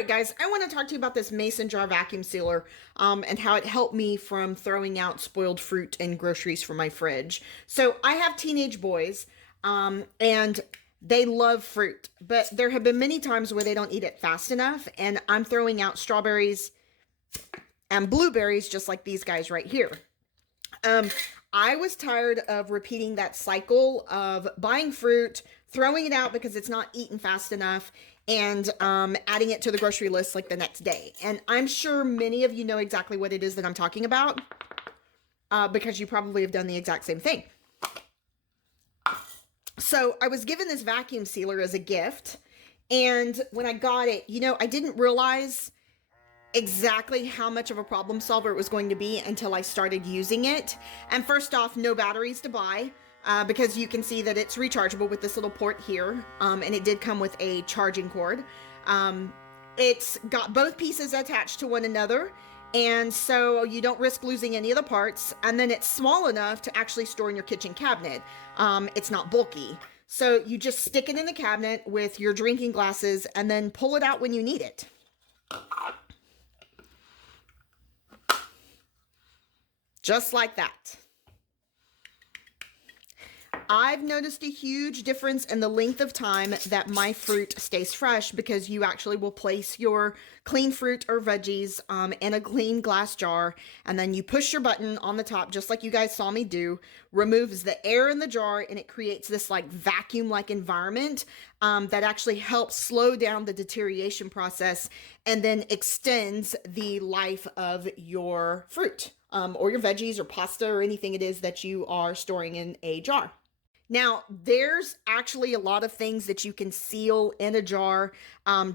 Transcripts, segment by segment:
right, guys, I want to talk to you about this mason jar vacuum sealer and how it helped me from throwing out spoiled fruit and groceries from my fridge. So I have teenage boys and they love fruit, but there have been many times where they don't eat it fast enough, and I'm throwing out strawberries and blueberries just like these guys right here. I was tired of repeating that cycle of buying fruit, throwing it out because it's not eaten fast enough, and adding it to the grocery list like the next day. And I'm sure many of you know exactly what it is that I'm talking about because you probably have done the exact same thing. So I was given this vacuum sealer as a gift, and when I got it, I didn't realize exactly how much of a problem solver it was going to be until I started using it. And first off, no batteries to buy because you can see that it's rechargeable with this little port here, and it did come with a charging cord. It's got both pieces attached to one another, and so you don't risk losing any of the parts. And then it's small enough to actually store in your kitchen cabinet. It's not bulky. So you just stick it in the cabinet with your drinking glasses and then pull it out when you need it. Just like that. I've noticed a huge difference in the length of time that my fruit stays fresh because you actually will place your clean fruit or veggies in a clean glass jar, and then you push your button on the top, just like you guys saw me do, removes the air in the jar, and it creates this like vacuum-like environment that actually helps slow down the deterioration process and then extends the life of your fruit or your veggies or pasta or anything it is that you are storing in a jar. Now, there's actually a lot of things that you can seal in a jar,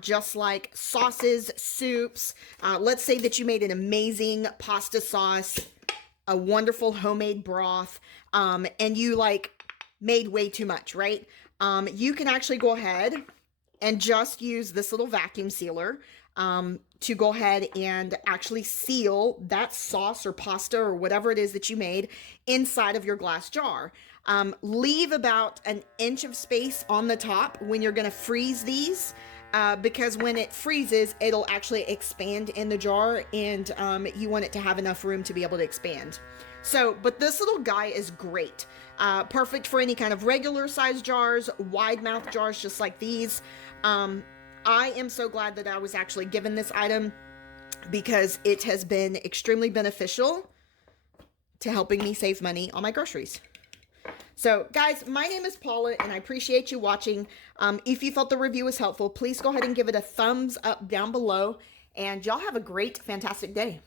just like sauces, soups. Let's say that you made an amazing pasta sauce, a wonderful homemade broth, and you made way too much, right? You can actually go ahead and just use this little vacuum sealer to go ahead and actually seal that sauce or pasta or whatever it is that you made inside of your glass jar. Leave about an inch of space on the top when you're going to freeze these because when it freezes, it'll actually expand in the jar, and you want it to have enough room to be able to expand. So, but this little guy is great. Perfect for any kind of regular size jars, wide mouth jars just like these. I am so glad that I was actually given this item because it has been extremely beneficial to helping me save money on my groceries. So guys, my name is Paula and I appreciate you watching. If you thought the review was helpful, please go ahead and give it a thumbs up down below, and y'all have a great, fantastic day.